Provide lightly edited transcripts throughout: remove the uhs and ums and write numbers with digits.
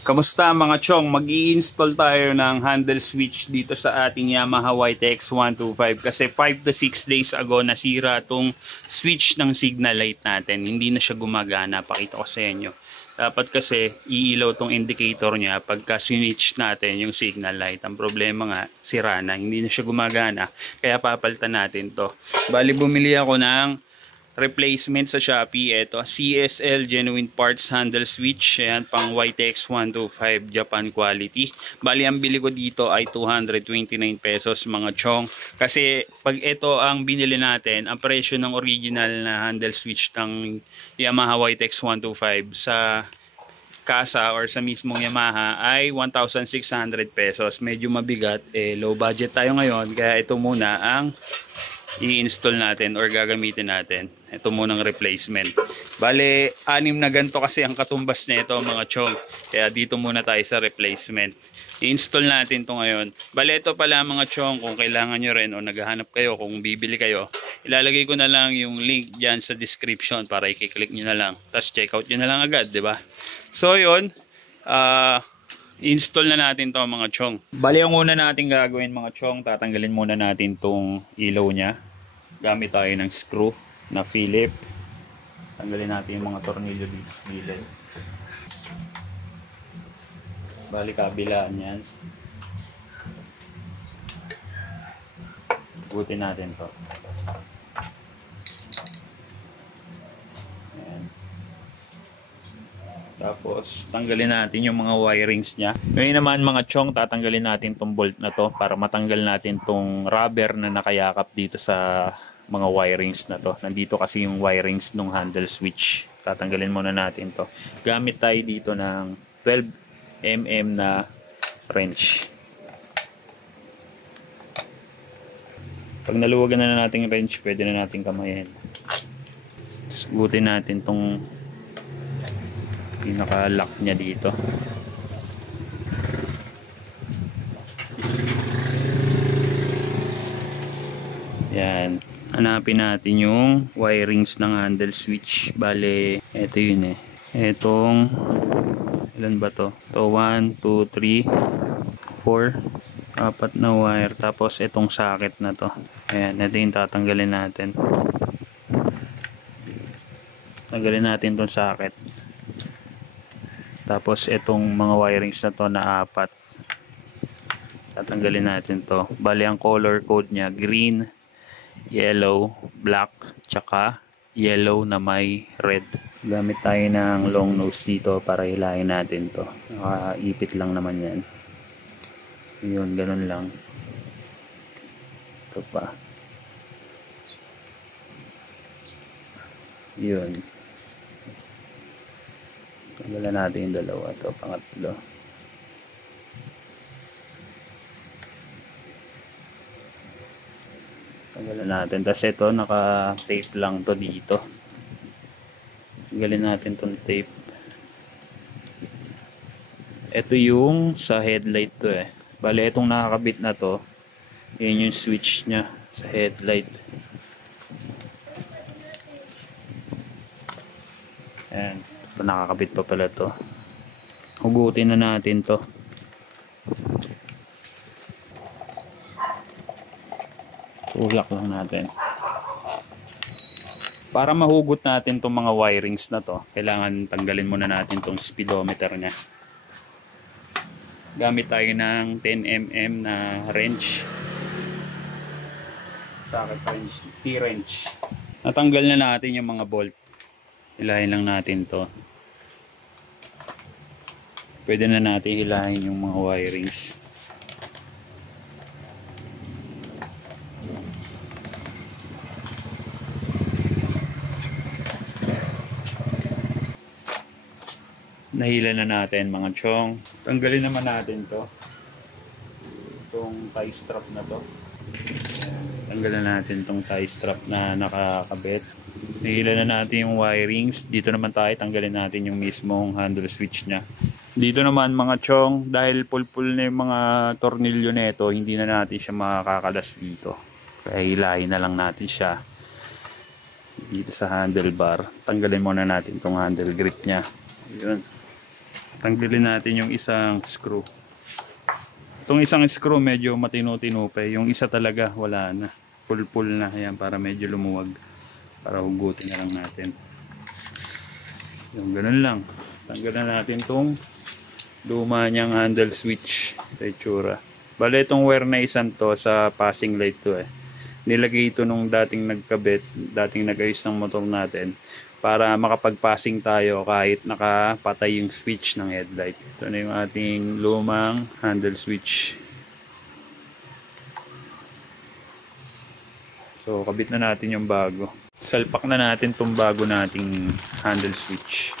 Kamusta mga chong? Mag-i-install tayo ng handle switch dito sa ating Yamaha YTX 125 kasi 5 to 6 days ago nasira tong switch ng signal light natin. Hindi na siya gumagana. Pakita ko sa inyo. Dapat kasi iilaw tong indicator niya pagka switch natin yung signal light. Ang problema nga, sira na. Hindi na siya gumagana. Kaya papalitan natin to. Bali bumili ako ng replacement sa Shopee. Ito, CSL Genuine Parts Handle Switch. Ayan, pang YTX 125 Japan quality. Bali, ang bili ko dito ay 229 pesos mga chong. Kasi pag ito ang binili natin, ang presyo ng original na handle switch ng Yamaha YTX 125 sa kasa or sa mismong Yamaha ay 1,600 pesos. Medyo mabigat. Low budget tayo ngayon. Kaya ito muna ang i-install natin or gagamitin natin. Ito munang replacement. Bale, 6 na ganito kasi ang katumbas nito mga chong. Kaya dito muna tayo sa replacement. I-install natin to ngayon. Bale, ito pala mga chong, kung kailangan nyo rin o naghahanap kayo, kung bibili kayo, ilalagay ko na lang yung link dyan sa description para i-click nyo na lang. Tapos check out nyo na lang agad, di ba? So, yun. I-install na natin to mga chong. Bali, ang una natin gagawin mga chong, tatanggalin muna natin tong ilaw nya. Gamit tayo ng screw na Philip. Tanggalin natin yung mga tornilyo dito sa gilid. Bali, kabilaan yan. Butin natin to. Ayan. Tapos, tanggalin natin yung mga wirings nya. Ngayon naman mga chong, tatanggalin natin tong bolt na to para matanggal natin tong rubber na nakayakap dito sa mga wirings na to. Nandito kasi yung wirings ng handle switch. Tatanggalin muna natin to. Gamit tayo dito ng 12mm na wrench. Pag naluwagan na natin yung wrench, pwede na natin kamayin. Sugutin natin tong pinaka-lock niya dito. Yan. Hanapin natin yung wirings ng handle switch. Bale, ito yun eh. Etong, ilan ba to? Ito, 1, 2, 3, 4. Apat na wire. Tapos itong socket na to. Ayan, ito yung tatanggalin natin. Tanggalin natin itong socket. Tapos itong mga wirings na to na 4. Tatanggalin natin to. Bali, ang color code niya, green, yellow, black, tsaka yellow na may red. Gamit tayo ng long nose dito para hilahin natin to. Nakaipit lang naman yan. Yun, ganun lang. Ito pa. Yun. Tanggalan natin yung dalawa. Ito, pangatlo. Tanggalan natin. Tapos ito, naka-tape lang to dito. Tanggalin natin tong tape. Ito yung sa headlight to eh. Bale, itong nakakabit na to, yun yung switch nya sa headlight. Ayan. Ito, nakakabit pa pala to. Hugutin na natin to. Tulak lang natin. Para mahugot natin itong mga wirings na to, kailangan tanggalin muna natin itong speedometer nya. Gamit tayo ng 10mm na wrench. Socket wrench, T-wrench. Natanggal na natin yung mga bolt. Hilahin lang natin to. Pwede na natin hilahin yung mga wirings. Nahila na natin mga chong. Tanggalin naman natin to. Itong tie strap na to. Tanggalin natin itong tie strap na nakakabit. Nahila na natin yung wirings. Dito naman tayo tanggalin natin yung mismong handle switch nya. Dito naman mga chong, dahil pulpul na yung mga tornilyo nito, hindi na natin siya makakalas dito. Kaya hilahin na lang natin siya dito sa handlebar. Tanggalin muna natin itong handle grip nya. Yun. Tanggalin natin yung isang screw. Itong isang screw medyo matino-tino pa. Yung isa talaga wala na. Pull na. Ayan, para medyo lumuwag. Para hugutin na lang natin. Yung ganun lang. Tanggalan natin itong luma niyang handle switch. Ito itsura. Bale itong wire na isang to sa passing light to nilagay ito nung dating nagkabit, dating nag-ayos ng motor natin para makapag-passing tayo kahit nakapatay yung switch ng headlight. Ito na yung ating lumang handle switch. So kabit na natin yung bago. Salpak na natin itong bago nating handle switch.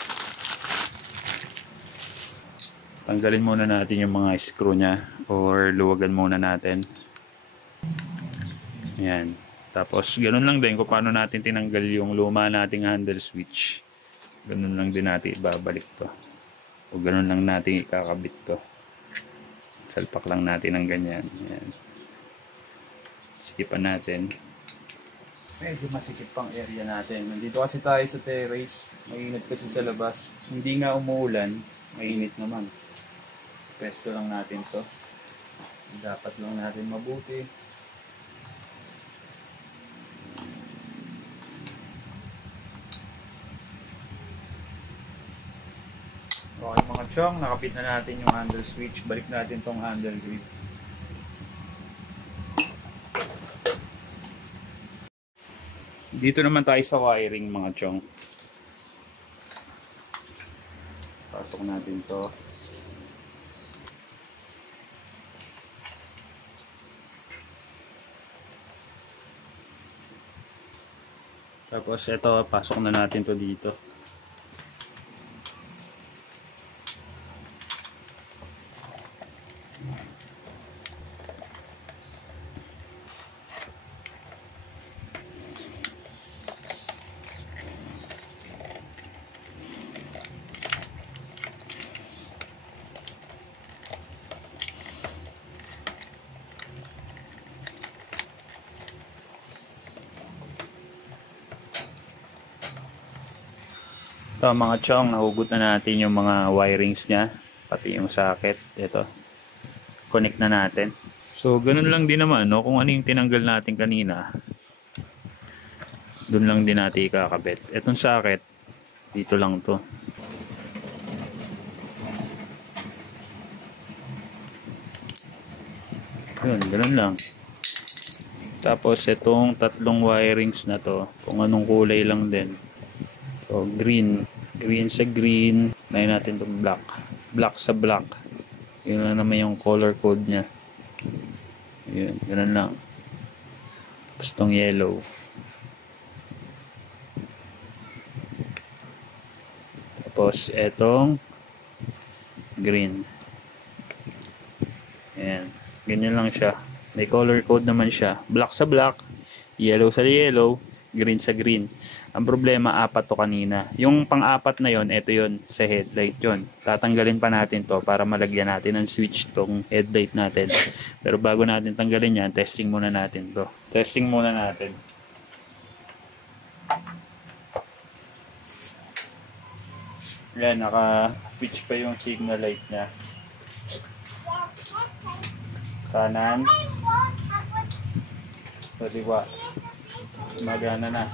Tanggalin muna natin yung mga screw nya or luwagan muna natin. Ayan. Tapos ganun lang din kung paano natin tinanggal yung luma nating handle switch. Ganun lang din natin ibabalik to. O ganun lang natin ikakabit to. Salpak lang natin ng ganyan. Ayan. Sikipan natin. Medyo masikip pang area natin. Nandito kasi tayo sa terrace. Mainit kasi sa labas. Hindi nga umuulan. Mainit naman. Pesto lang natin to. Dapat lang natin mabuti. Okay mga chong, nakapit na natin yung handle switch. Balik natin tong handle grip. Dito naman tayo sa wiring mga chong. Pasok natin to. Tapos ito, pasok na natin to dito. Ito mga chong, nahugot na natin yung mga wirings nya, pati yung socket. Ito, connect na natin. So ganun lang din naman, no? Kung ano yung tinanggal natin kanina, dun lang din natin ikakabit. Itong socket, dito lang to. Yun, ganun lang. Tapos itong tatlong wirings na to, kung anong kulay lang din. So green sa green, nahin natin itong black sa black. Yun lang naman yung color code nya. Yun, ganun lang. Tapos itong yellow. Tapos itong green. Ayan, ganyan lang siya. May color code naman siya. Black sa black, yellow sa yellow, green sa green. Ang problema, apat to kanina. Yung pang-apat na yon, ito yon sa headlight yon. Tatanggalin pa natin to para malagyan natin ng switch tong headlight natin. Pero bago natin tanggalin yan, testing muna natin to. Testing muna natin. Yan, naka-switch pa yung signal light nya. Kanan. So, diba? Magana na.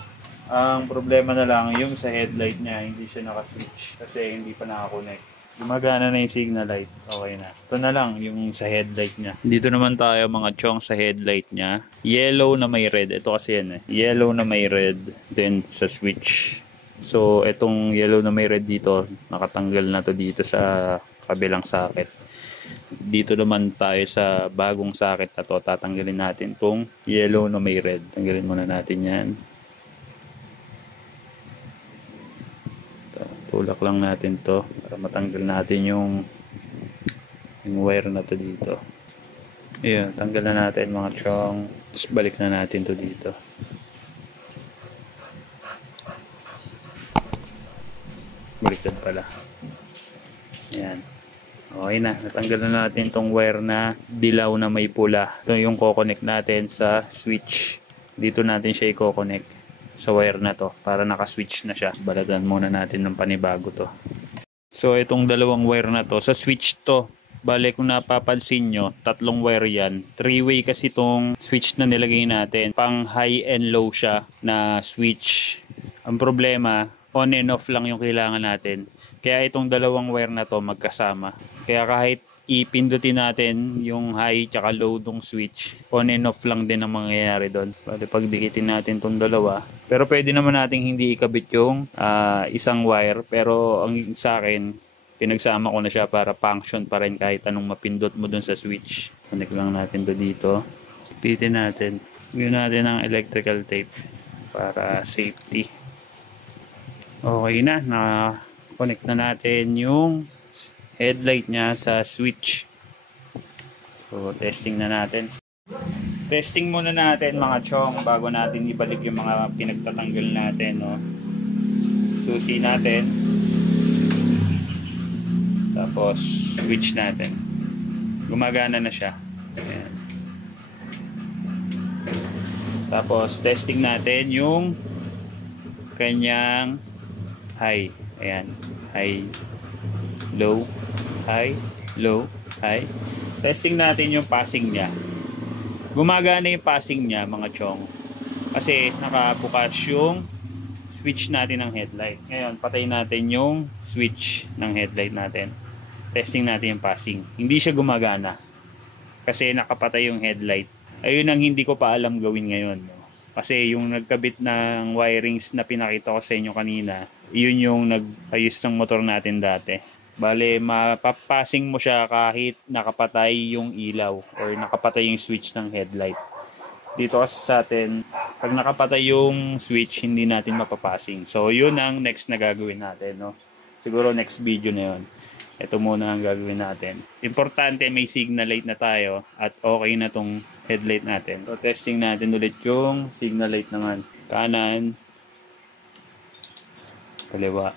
Ang problema na lang yung sa headlight niya, hindi siya naka-switch kasi hindi pa naka-connect. Gumagana na yung signal light. Okay na. Ito na lang yung sa headlight niya. Dito naman tayo mga chong sa headlight niya. Yellow na may red. Ito kasi yan Yellow na may red. Then sa switch. So itong yellow na may red dito, nakatanggal na to dito sa kabilang socket. Dito naman tayo sa bagong socket na to. Tatanggalin natin tong yellow na may red. Tanggalin muna natin yan. Tulak lang natin to para matanggal natin yung wire na to dito. Ayan, tanggal na natin mga chong. Tapos balik na natin to dito. Baliktad pala. Ayan. Okay na, natanggal na natin tong wire na dilaw na may pula. Ito yung ko-connect natin sa switch. Dito natin siya i-connect sa wire na to para naka-switch na siya. Balagan muna natin ng panibago to. So itong dalawang wire na to, sa switch to. Bale kung napapansin nyo, tatlong wire yan. 3-way kasi itong switch na nilagay natin. Pang high and low siya na switch. Ang problema, on and off lang yung kailangan natin. Kaya itong dalawang wire na to magkasama. Kaya kahit ipindutin natin yung high tsaka low dong switch, on and off lang din ang mangyayari doon. Bale pagdikitin natin tong dalawa. Pero pwede naman nating hindi ikabit yung isang wire. Pero ang sa akin, pinagsama ko na siya para function pa rin kahit anong mapindot mo dun sa switch. Connect lang natin dito. Ipitin natin. Gawin natin ang electrical tape para safety. Okay na. Na-connect na natin yung headlight niya sa switch. So, testing na natin. Testing muna natin mga chong bago natin ibalik yung mga pinagtatanggal natin. No? Susi natin. Tapos, switch natin. Gumagana na siya. Ayan. Tapos, testing natin yung kanyang high. Ayan. High, low, high, low, high. Testing natin yung passing niya. Gumagana yung passing niya, mga chong. Kasi, nakabukas yung switch natin ng headlight. Ngayon, patay natin yung switch ng headlight natin. Testing natin yung passing. Hindi siya gumagana. Kasi nakapatay yung headlight. Ayun ang hindi ko pa alam gawin ngayon. No? Kasi yung nagkabit ng wirings na pinakita ko sa inyo kanina, yun yung nag-ayos ng motor natin dati. Bale, mapapassing mo siya kahit nakapatay yung ilaw or nakapatay yung switch ng headlight. Dito kasi sa atin, pag nakapatay yung switch, hindi natin mapapassing. So, yun ang next na gagawin natin. No? Siguro next video na yun. Ito muna ang gagawin natin. Importante may signal light na tayo at okay na tong headlight natin. So, testing natin ulit yung signal light naman. Kanan. Kaliwa.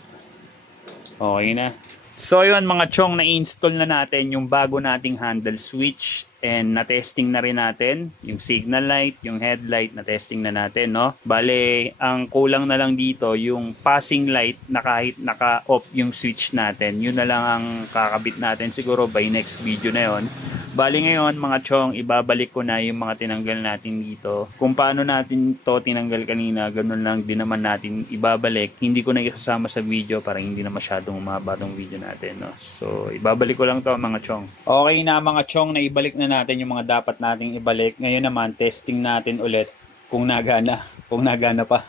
Okay na. So yun mga chong, na-install na natin yung bago nating handle switch and na-testing na rin natin yung signal light, yung headlight, na-testing na natin, no? Bale, ang kulang na lang dito yung passing light na kahit naka-off yung switch natin. Yun na lang ang kakabit natin siguro by next video na yon. Bali ngayon mga chong, ibabalik ko na yung mga tinanggal natin dito. Kung paano natin to tinanggal kanina, ganun lang din naman natin ibabalik. Hindi ko na isasama sa video para hindi na masyadong umaba tong video natin. No? So ibabalik ko lang to mga chong. Okay na mga chong, na ibalik na natin yung mga dapat nating ibalik. Ngayon naman, testing natin ulit kung nagana. Kung nagana pa.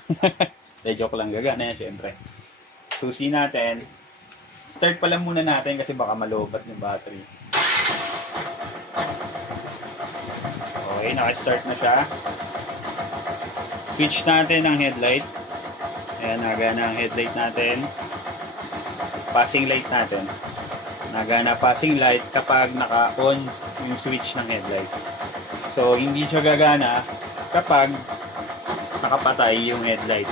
Joke lang, gagana yan syempre. Susi natin. Start pa lang muna natin kasi baka malobat yung battery. Okay, naka-start na siya. Switch natin ang headlight. Ayan, nagana ang headlight natin. Passing light natin. Nagana passing light kapag naka-on yung switch ng headlight. So, hindi siya gagana kapag nakapatay yung headlight.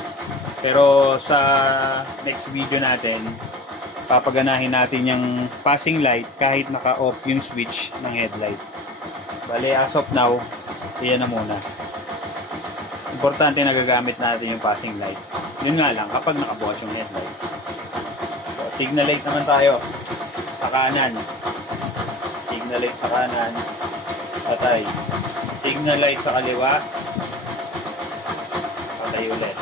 Pero sa next video natin, papaganahin natin yung passing light kahit naka-off yung switch ng headlight. Bale, as of now, iyan na muna. Importante na gagamit natin yung passing light. Yun nga lang, kapag nakabukas yung headlight. So, signal light naman tayo sa kanan. Signal light sa kanan. Patay. Signal light sa kaliwa. Patay ulit.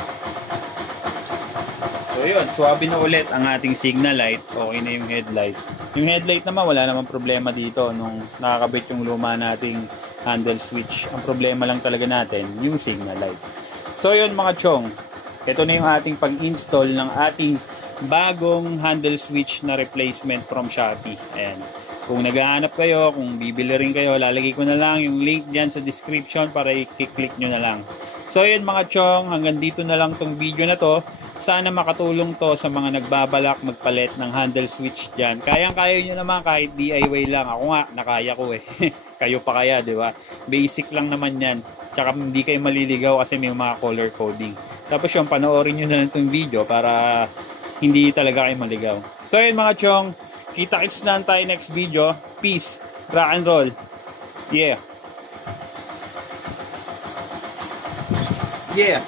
So yun, swabe na ulit ang ating signal light. Okay na yung headlight. Yung headlight naman, wala namang problema dito nung nakakabit yung luma nating handle switch. Ang problema lang talaga natin, yung signal light. So yun mga chong, ito na yung ating pag-install ng ating bagong handle switch na replacement from Shopee. Ayan. Kung naghahanap kayo, kung bibili rin kayo, lalagay ko na lang yung link dyan sa description para i-click nyo na lang. So yun mga chong, hanggang dito na lang tong video na to. Sana makatulong to sa mga nagbabalak magpalit ng handle switch dyan. Kayang-kaya nyo naman kahit DIY lang. Ako nga, nakaya ko eh. Kayo pa kaya, di ba? Basic lang naman yan. Tsaka hindi kayo maliligaw kasi may mga color coding. Tapos yung panoorin nyo na lang itong video para hindi talaga kayo maligaw. So yun mga chong, kita-kits na tayo next video. Peace. Rock and roll. Yeah. Yeah.